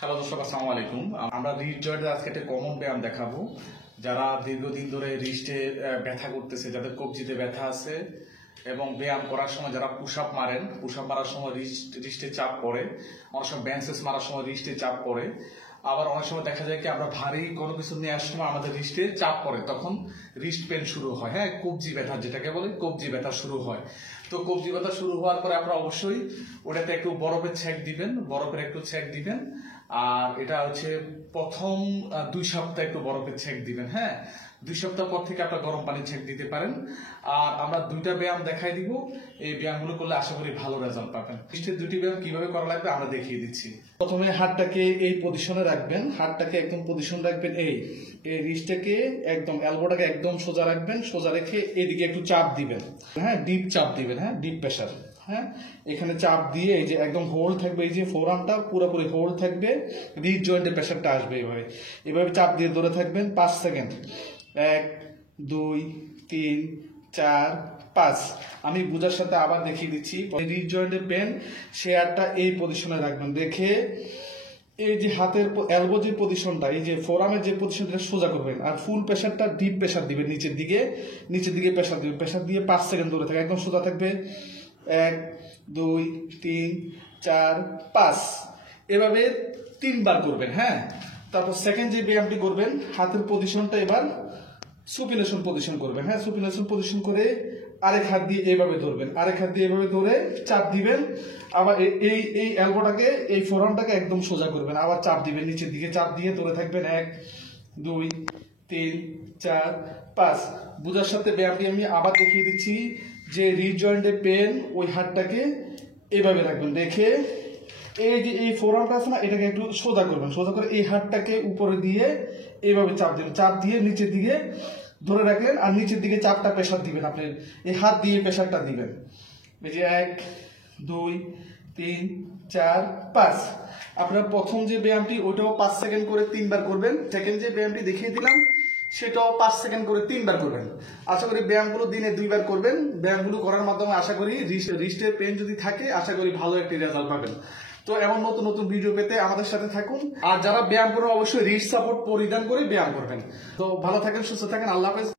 Hello দর্শক, আসসালামু আলাইকুম। আমরা রিস্ট জয়েন্টের আজকে একটা কমন ব্যায়াম দেখাবো। যারা দীর্ঘদিন ধরে রিস্টে ব্যথা করতেছে, যাদের কবজিতে ব্যথা আছে এবং ব্যায়াম করার সময় যারা পুশ আপ মারার সময় রিস্টে চাপ পড়ে, অনেক সময় বেঞ্চেস মারার সময় রিস্টে চাপ পড়ে, আবার অনেক সময় দেখা যায় কি আমরা ভারী কোনো কিছু নেওয়ার সময় আমাদের রিস্টে চাপ পড়ে, তখন রিস্ট পেন শুরু হয়। হ্যাঁ, কবজি ব্যথা যেটাকে বলে কবজি ব্যথা শুরু হয়। তো কবজি ব্যথা শুরু হওয়ার পরে আপনারা অবশ্যই ওটাতে একটু বরফের ছ্যাঁক দিবেন, বরফের একটু ছ্যাঁক দিবেন। আর এটা হচ্ছে প্রথম 2 সপ্তাহ একটু বরফের ছ্যাঁক দিবেন। হ্যাঁ, 2 সপ্তাহ পর থেকে আপনার গরম পানির ছ্যাঁক দিতে পারেন। আর আমরা 2টা ব্যায়াম দেখাই দিব। এই ব্যায়ামগুলো করলে আশা করি ভালো রেজাল্ট পাবেন। রিস্টের 2টি ব্যায়াম কিভাবে করা লাগবে আমরা দেখিয়ে দিচ্ছি। প্রথমে হাতটাকে এই পজিশনে রাখবেন, হাতটাকে একদম পজিশন রাখবেন, এই রিস্টটাকে একদম এলবোটাকে একদম সোজা রাখবেন, সোজা রেখে এদিকে একটু চাপ দিবেন। হ্যাঁ, ডিপ চাপ দিবেন, হ্যাঁ ডিপ প্রেসার। হ্যাঁ, এখানে চাপ দিয়ে এই যে একদম হোল্ড থাকবে, এই যে ফোরআর্মটা পুরোপুরি হোল্ড থাকবে, রিস্ট জয়েন্টের প্রেসারটা আসবে। এভাবে চাপ দিয়ে ধরে থাকবেন 5 সেকেন্ড। 1 2 3 4 5। আমি বুঝার সাথে আবার দেখিয়ে দিচ্ছি। রিস্ট জয়েন্টের পেন শেয়ারটা এই পজিশনে রাখবেন, রেখে এই যে হাতের এলবো যে পজিশনটা, এই যে ফোরামের যে পজিশনটা সোজা করবেন, আর ফুল প্রেসারটা ডিপ প্রেসার দিবেন, নিচের দিকে প্রেসার দিবেন। প্রেসার দিয়ে 5 সেকেন্ড ধরে থাকে, একদম সোজা থাকবে। 1 2 3 4 5, এভাবে 3 বার করবেন। হ্যাঁ, তারপর সেকেন্ড যে ব্যায়ামটি করবেন, হাতের পজিশনটা এবার সুপিনেশন পজিশন করবেন। হ্যাঁ, সুপিনেশন পজিশন করে আরেক হাত দিয়ে এইভাবে ধরবেন, আরেক হাত দিয়ে এইভাবে ধরে চাপ দিবেন। আবার এই এলবোটাকে, এই ফোরামটাকে একদম সোজা করবেন, আবার চাপ দিবেন, নিচের দিকে চাপ দিয়ে ধরে থাকবেন। 1 2 3 4 5। বুঝার সাথে ব্যায়ামটি আমি আবার দেখিয়ে দিচ্ছি। যে রিস্ট জয়েন্টের পেন, ওই হাতটাকে এইভাবে রাখবেন, রেখে এই যে এই ফোরামটা আছে না, এটাকে একটু সোজা করবেন, সোজা করে এই হাতটাকে উপরে দিয়ে এইভাবে চাপ দিবেন, চাপ দিয়ে নিচের দিকে ধরে রাখলেন, আর নিচের দিকে চাপটা প্রেসার দিবেন, আপনি এই হাত দিয়ে প্রেসারটা দিবেন। এই যে 1 2 3 4 5। আপনার প্রথম যে ব্যায়ামটি ওটাও 5 সেকেন্ড করে 3 বার করবেন। সেকেন্ড যে ব্যায়ামটি দেখিয়ে দিলাম সেটাও 5 সেকেন্ড করে 3 বার করবেন। আশা করি ব্যায়ামগুলো দিনে 2 বার করবেন। ব্যায়ামগুলো করার মাধ্যমে আশা করি রিস্টের পেন যদি থাকে, আশা করি ভালো একটি রেজাল্ট পাবেন। তো এমন নতুন নতুন ভিডিও পেতে আমাদের সাথে থাকুন। আর যারা ব্যায়াম করবেন অবশ্যই রিস্ট সাপোর্ট পরিধান করে ব্যায়াম করবেন। তো ভালো থাকেন, সুস্থ থাকেন, আল্লাহ হাফেজ।